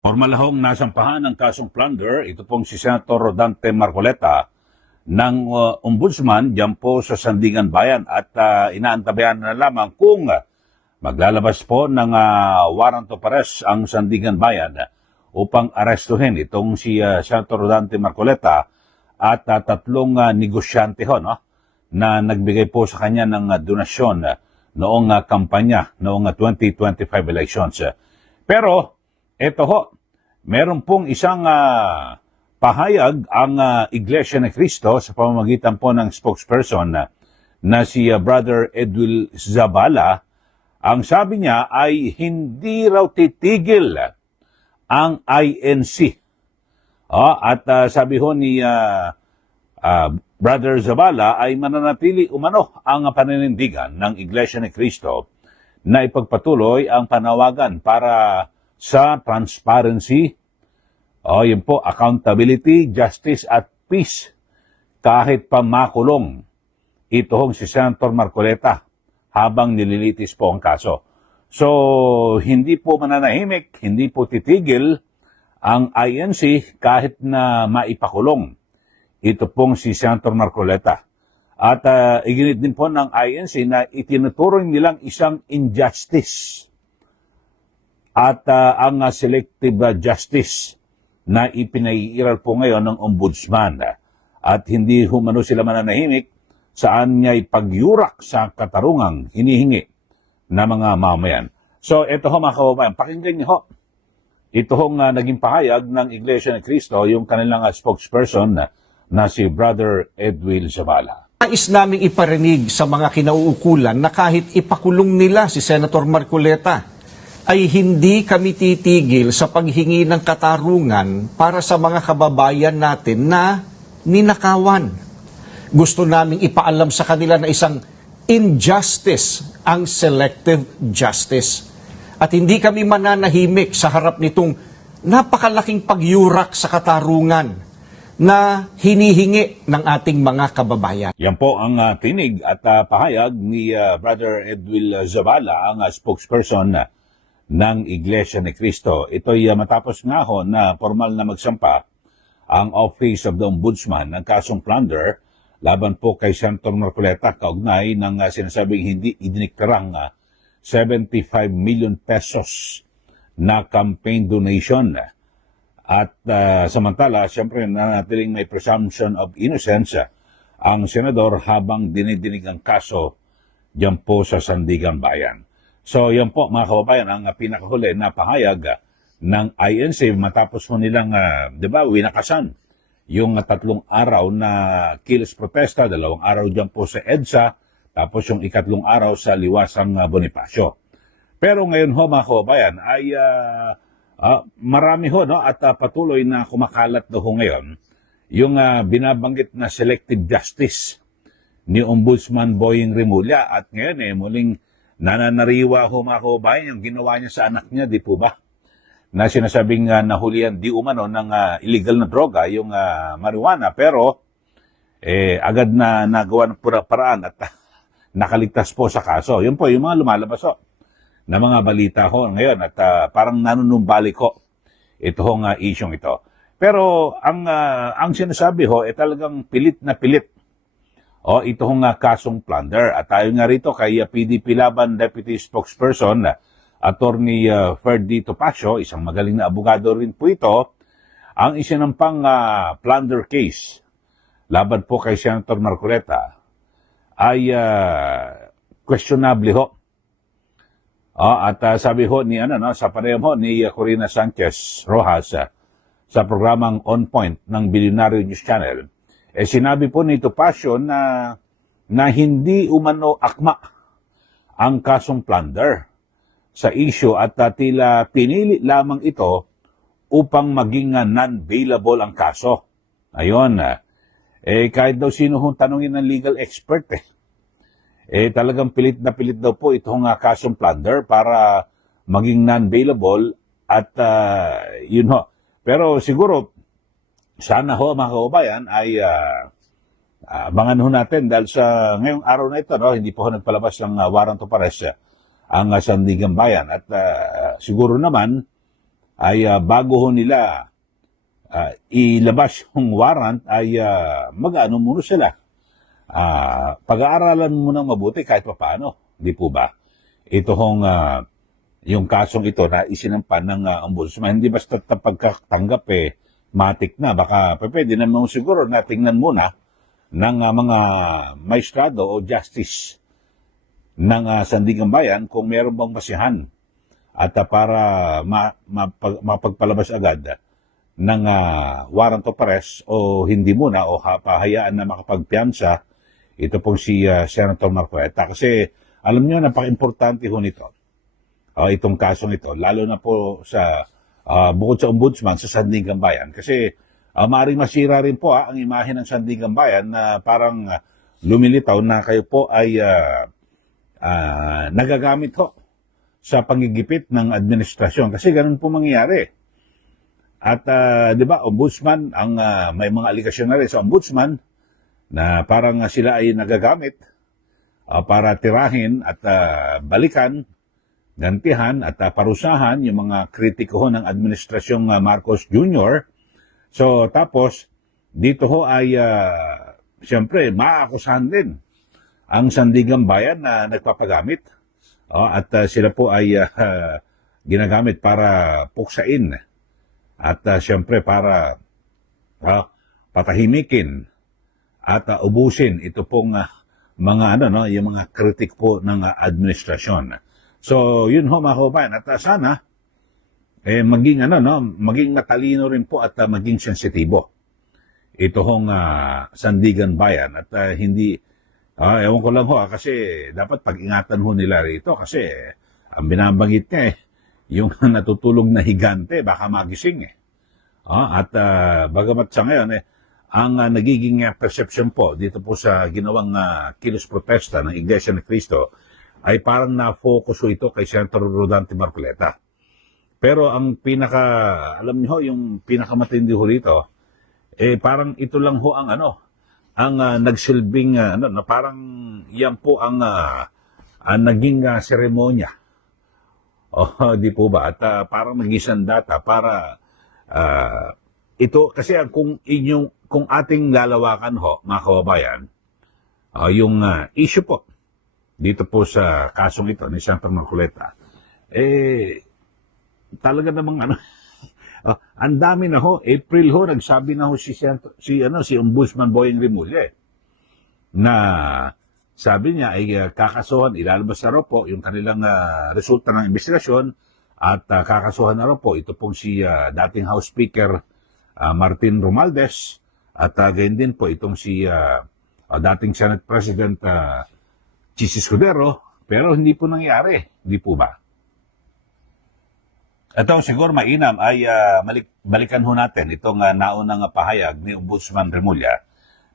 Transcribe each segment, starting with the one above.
Formal hong nasampahan ng kasong plunder, ito pong si Senator Rodante Marcoleta ng Ombudsman dyan po sa Sandigan Bayan at inaantabayan na lamang kung maglalabas po ng warrant of arrest ang Sandigan Bayan upang arestuhin itong si Senator Rodante Marcoleta at tatlong negosyante ho, no, na nagbigay po sa kanya ng donasyon noong kampanya, noong 2025 elections. Pero ito ho, meron pong isang pahayag ang Iglesia ni Cristo sa pamamagitan po ng spokesperson na si Brother Edwil Zabala. Ang sabi niya ay hindi raw titigil ang INC. At sabi ho ni Brother Zabala ay mananatili umano ang paninindigan ng Iglesia ni Cristo na ipagpatuloy ang panawagan para sa transparency, yun po, accountability, justice at peace kahit pa makulong ito hong si Senator Marcoleta habang nililitis po ang kaso. So, hindi po mananahimik, hindi po titigil ang INC kahit na maipakulong ito pong si Senator Marcoleta. At iginit din po ng INC na itinuturing nilang isang injustice at ang selective justice na ipinaiiral po ngayon ng Ombudsman. At hindi humano sila mananahimik saan niya ipagyurak sa katarungang hinihingi na mga mamayan. So ito ho mga kababayan, pakinggan niyo ho. Ito hong naging pahayag ng Iglesia ni Cristo, yung kanilang spokesperson na si Brother Edwil Zabala. Nais naming iparinig sa mga kinauukulan na kahit ipakulong nila si Senator Marcoleta, ay hindi kami titigil sa paghingi ng katarungan para sa mga kababayan natin na ninakawan. Gusto naming ipaalam sa kanila na isang injustice ang selective justice. At hindi kami mananahimik sa harap nitong napakalaking pagyurak sa katarungan na hinihingi ng ating mga kababayan. Yan po ang tinig at pahayag ni Brother Edwil Zabala, ang spokesperson ng Iglesia ni Cristo. Ito'y matapos nga ho na formal na magsampa ang Office of the Ombudsman ng kasong plunder laban po kay Senator Marcoleta kaugnay ng sinasabing hindi idiniktarang 75 million pesos na campaign donation. At samantala, siyempre nanatiling may presumption of innocence ang senador habang dinidinig ang kaso diyan po sa Sandigan Bayan. So yan po mga kababayan ang pinakahuli na pahayag ng INC matapos mo nilang, winakasan yung 3 araw na kilos protesta, 2 araw dyan po sa EDSA, tapos yung 4 araw sa Liwasang Bonifacio. Pero ngayon ho mga kababayan ay marami ho, no, at patuloy na kumakalat na ho ngayon yung binabanggit na selective justice ni Ombudsman Boying Rimulya. At ngayon muling nananariwa ho mga kababayan yung ginawa niya sa anak niya, di po ba? Na sinasabing nahulihan di umano ng illegal na droga, yung marijuana, pero agad na nagawa ng paraan at nakaligtas po sa kaso. Yun po yung mga lumalabas ho na mga balita ho ngayon at parang nanunumbalik ho ito hong isyong ito. Pero ang sinasabi ho talagang pilit na pilit ito hong kasong plunder. At tayo nga rito kay PDP Laban Deputy Spokesperson, Attorney Ferdy Topacio, isang magaling na abogado rin po ito, ang isinampang plunder case laban po kay Senator Marcoleta ay questionable ho. At sabi ho ni sa panayam ho ni Corina Sanchez Rojas sa programang On Point ng Billionaire News Channel, sinabi po ni Topacio na hindi umano akma ang kasong plunder sa issue at tila pinili lamang ito upang maging non-bailable ang kaso. Ayon, kahit daw sino hong tanungin ng legal expert, talagang pilit na pilit daw po itong kasong plunder para maging non-bailable at yun ho. Pero siguro, sana ho mga kababayan ay abangan ho natin dahil sa ngayong araw na ito, no, hindi po nagpalabas ng warrant of arrest ang Sandigan Bayan. At siguro naman ay bago ho nila ilabas yung warrant ay mag-ano muna sila. Pag-aaralan mo nang mabuti kahit pa paano, di po ba? Ito hong yung kasong ito na isinampan ng ombudsman, hindi basta pagkatanggap matik na. Baka pwede naman siguro na tingnan muna ng mga maestrado o justice ng Sandigan Bayan kung meron bang basihan at para mapagpalabas agad ng warrant of arrest o hindi muna o pahayaan na makapagpiyansa ito pong si Senator Marcoleta. Kasi alam niyo, napaka-importante ho nito. Itong kasong ito, lalo na po sa bukod sa ombudsman sa Sandigan Bayan. Kasi maaaring masira rin po ang imahe ng Sandigan Bayan na parang lumilitaw na kayo po ay nagagamit ho sa panggigipit ng administrasyon. Kasi ganun po mangyayari. At di ba, ombudsman, may mga aligasyon na rin sa ombudsman na parang sila ay nagagamit para tirahin at balikan, gantihan at parusahan yung mga kritiko ng administrasyong Marcos Jr. So tapos, dito ho ay siyempre maaakusahan din ang Sandigan Bayan na nagpapagamit. At sila po ay ginagamit para puksain at siyempre para patahimikin at ubusin ito pong mga yung mga kritik po ng administrasyon. So yun ho mga kababayan, at sana maging maging matalino rin po at maging sensitibo ito hong Sandigan Bayan at hindi ewan ko lang ho kasi dapat pag-ingatan ho nila rito kasi ang binabanggit niya yung natutulog na higante baka magising at bagamat sa ngayon ang nagiging perception po dito po sa ginawang kilos protesta ng Iglesia ni Cristo ay parang na-focus ho ito kay Senator Rodante Marcoleta. Pero ang alam niyo ho, yung pinakamatindi ho rito, parang ito lang ho ang nagsilbing, na parang yan po ang naging seremonya. Di po ba? At parang nag-isang data para ito, kasi kung ating lalawakan ho, mga kababayan, yung issue po, dito po sa kasong ito ni Senator Marcoleta, talaga namang ang dami na ho. April ho, nagsabi na ho si Ombudsman Boyeng Rimulya na sabi niya ay kakasuhan, ilalabas na raw po yung kanilang resulta ng investigasyon at kakasuhan na raw po ito pong si dating House Speaker Martin Romualdez at gayon din po itong si dating Senate President Chis Escudero, pero hindi po nangyari, hindi po ba? Ito siguro mainam ay balikan ho natin itong naunang pahayag ni Ombudsman Rimulya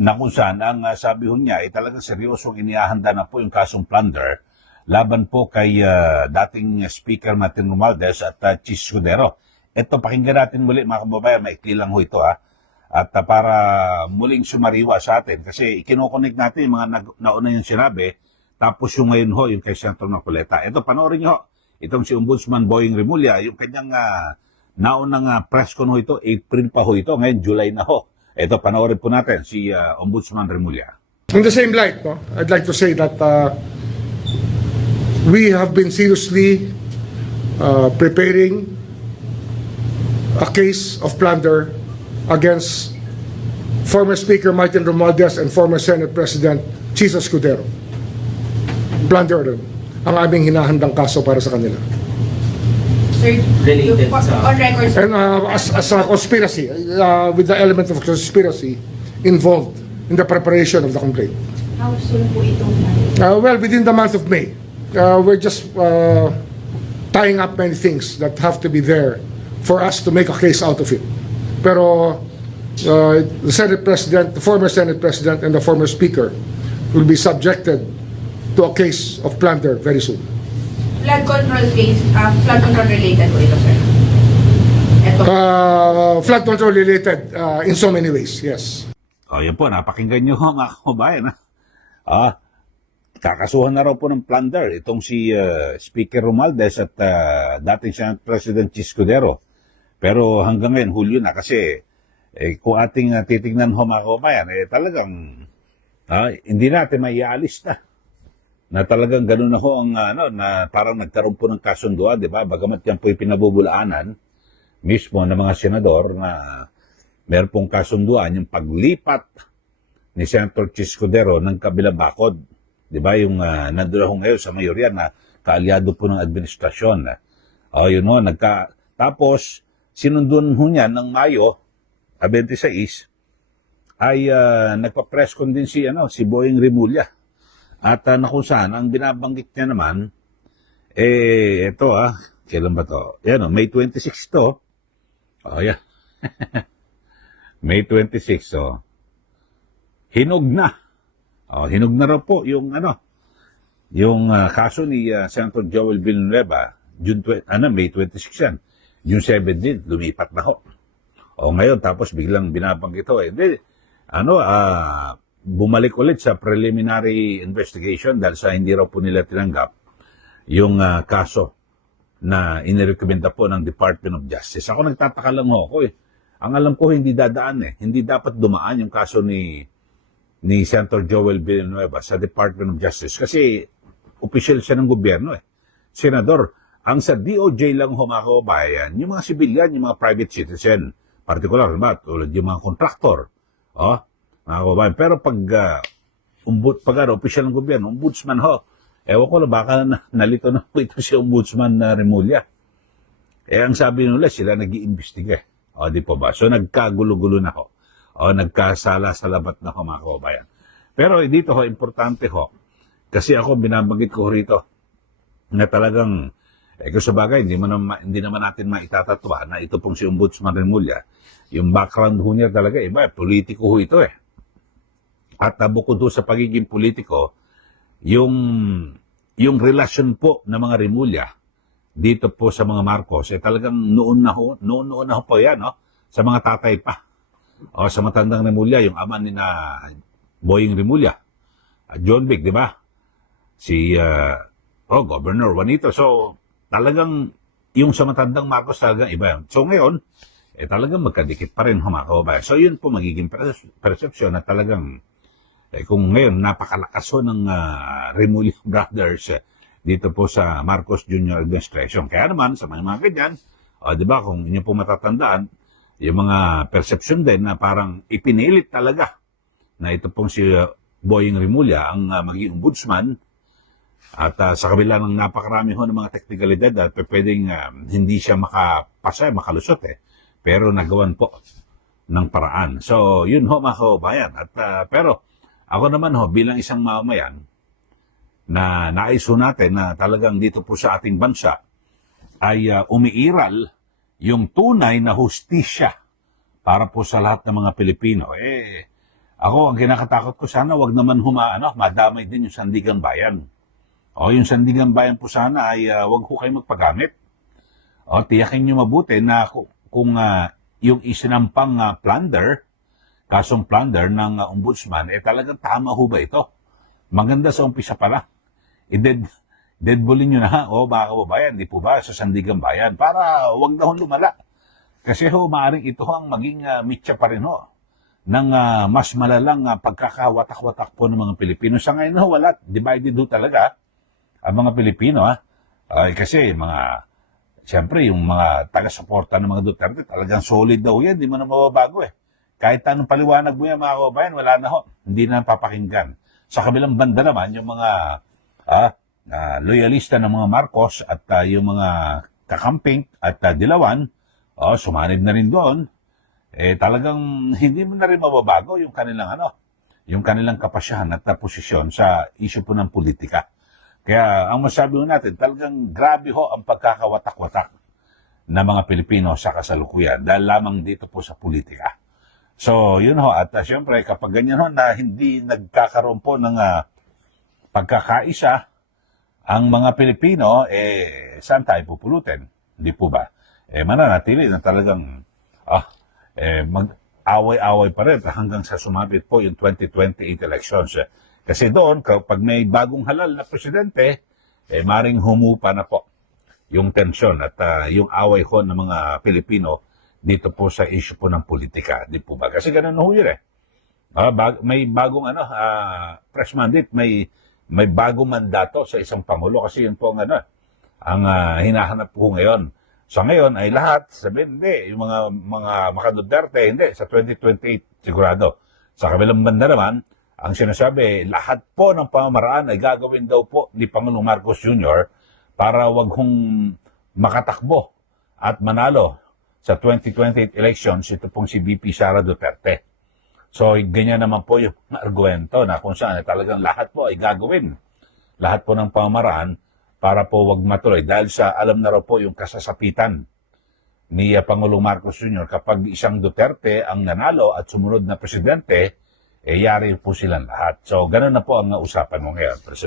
na kung saan ang sabi ho niya ay talagang seryosong inihahanda na po yung kasong plunder laban po kay dating Speaker Martin Romualdez at Chis Escudero. Ito, pakinggan natin muli mga kababayan, maikli lang ho ito at para muling sumariwa sa atin kasi ikinokonek natin yung mga nauna yung sinabi tapos yung ngayon ho yung kay Senator Marcoleta. Ito, panoorin nyo ho. Itong si Ombudsman Boyeng Rimulya, yung kanyang naunang press con ho ito, April pa ho ito, ngayon July na ho. Ito, panoorin po natin si Ombudsman Rimulya. In the same light, I'd like to say that we have been seriously preparing a case of plunder against former Speaker Martin Romualdez and former Senate President Chis Escudero. Plunder ang aming hinahandang kaso para sa kanila. Sir, Related sa- on record, sir. And as a conspiracy, with the element of conspiracy involved in the preparation of the complaint. How soon po itong nangyari? Well, within the month of May, we're just tying up many things that have to be there for us to make a case out of it. Pero the Senate President, the former Senate President, and the former Speaker will be subjected to a case of plunder very soon. Flood control case, flood control related po ito, sir. Ito. Flood control related in so many ways, yes. Yan po, napakinggan nyo ho mga kababayan. Kakasuhan na raw po ng plunder itong si Speaker Romualdez at dating Senate President Chis Escudero. Pero hanggang ngayon, Hulyo na kasi kung ating titignan ho mga kababayan, talagang hindi natin maialis na talagang gano'n na ho ang na parang nagkaroon po ng kasunduan, di ba? Bagamat yan po yung pinabubulaanan mismo ng mga senador na meron pong kasunduan yung paglipat ni Senator Chis Escudero ng kabilang bakod. Di ba? Yung nandun ho ngayon sa mayorya na kaalyado po ng administrasyon. Yun ho, tapos sinundun ho niya ng Mayo 26 ay nagpa-press con din si Boying Rimulya. At na kung saan, ang binabanggit niya naman, ito kailan ba to? Yan May 26 to. Yan. May 26, hinog na. Hinog na raw po yung kaso ni Senator Joel Villanueva, May 26 yan. June 17, lumipat na ho. Ngayon, tapos biglang binabanggit ito. Bumalik ulit sa preliminary investigation dahil sa hindi raw po nila tinanggap yung kaso na inirekomenda po ng Department of Justice. Ako nagtataka lang ako Ang alam ko hindi dadaan Hindi dapat dumaan yung kaso ni Senator Joel Villanueva sa Department of Justice kasi official siya ng gobyerno Senador, ang sa DOJ lang humakabayan, yung mga sibilyan, yung mga private citizen, particular ba, tulad yung mga kontraktor, mga kababayan. Pero pag official ng gobyerno, ombudsman ewan ko na baka nalito na po ito si Ombudsman na Rimulya. Ang sabi nila, sila nag-iimbestiga. Di po ba? So nagkagulo-gulo na nagkasala-salabat na mga kababayan. Pero dito importante kasi ako binabanggit ko rito na talagang kung sa bagay, hindi naman natin maitatatwa na ito pong si Ombudsman Rimulya. Yung background niya talaga, iba, politiko ito At bukod sa pagiging politiko, yung relasyon po ng mga Rimulya dito po sa mga Marcos, talagang noon na ho po yan, sa mga tatay pa. Sa matandang Rimulya, yung ama ni na Boying Rimulya, John Vic, di ba? Si Governor Juanito. So, talagang yung sa matandang Marcos talagang iba yan. So, ngayon, talagang magkadikit pa rin mga kababayan. So, yun po magiging perception na talagang kung ngayon napakalakas ng Rimulya Brothers dito po sa Marcos Jr. Administration. Kaya naman, sa mga ganyan, di ba, kung inyo po matatandaan, yung mga perception din na parang ipinilit talaga na ito pong si Boying Rimulya ang maging ombudsman at sa kabila ng napakarami ng mga teknikalidad at pwedeng hindi siya makalusot pero nagawan po ng paraan. So, yun mga kababayan. At pero ako naman bilang isang mamamayan na nais natin na talagang dito po sa ating bansa ay umiiral yung tunay na hustisya para po sa lahat ng mga Pilipino. Ako, ang kinakatakot ko sana wag naman madamay din yung Sandigan Bayan. Yung Sandigan Bayan po sana ay wag ho kayo magpagamit. Tiyakin nyo mabuti na kung yung isinampang kasong plunder ng ombudsman, talagang tama ho ba ito? Maganda sa umpisa pala. Deadballin nyo na mga kababayan, di po ba, sa Sandigan Bayan, para wag na lumala. Kasi maaaring ito ang maging mitya pa rin ng mas malalang pagkakawatak-watak po ng mga Pilipino. Sa ngayon wala, divided talaga ang mga Pilipino. Kasi siyempre, yung mga taga-suporta ng mga Duterte, talagang solid daw yan, di mo na mababago Kahit anong paliwanag mo yan, mga kababayan, wala na hindi na papakinggan. Sa kabilang banda naman, yung mga loyalista ng mga Marcos at yung mga kakamping at dilawan, sumanib na rin doon, talagang hindi mo na rin mababago yung kanilang kapasyahan at posisyon sa isyu po ng politika. Kaya ang masabi natin, talagang grabe ang pagkakawatak-watak ng mga Pilipino sa kasalukuyan dahil lamang dito po sa politika. So, yun at siyempre kapag ganyan na hindi nagkakaroon po ng pagkakaisa ang mga Pilipino, saan tayo pupulutin? Hindi po ba? Mananatili na talagang mag-away-away pa rin hanggang sa sumabit po yung 2028 elections. Kasi doon, kapag may bagong halal na presidente, maring humupa na po yung tensyon at yung away ng mga Pilipino dito po sa issue po ng politika. Di po ba? Kasi ganun ho yun eh. May bagong fresh mandate, may bagong mandato sa isang Pangulo kasi yun po ang hinahanap po ngayon. So ngayon ay lahat, sabihin, hindi, yung mga Duterte, hindi, sa 2028 sigurado. Sa kabilang banda naman, ang sinasabi, lahat po ng pamamaraan ay gagawin daw po ni Pangulong Marcos Jr. para wag hong makatakbo at manalo sa 2028 elections, ito pong si VP Sara Duterte. So, ganyan naman po yung argumento na kung saan talagang lahat po ay gagawin. Lahat po ng pamamaraan para po wag matuloy. Dahil sa alam na raw po yung kasasapitan ni Pangulong Marcos Jr. kapag isang Duterte ang nanalo at sumunod na presidente, yari po silang lahat. So, ganun na po ang usapan mo ngayon, perception.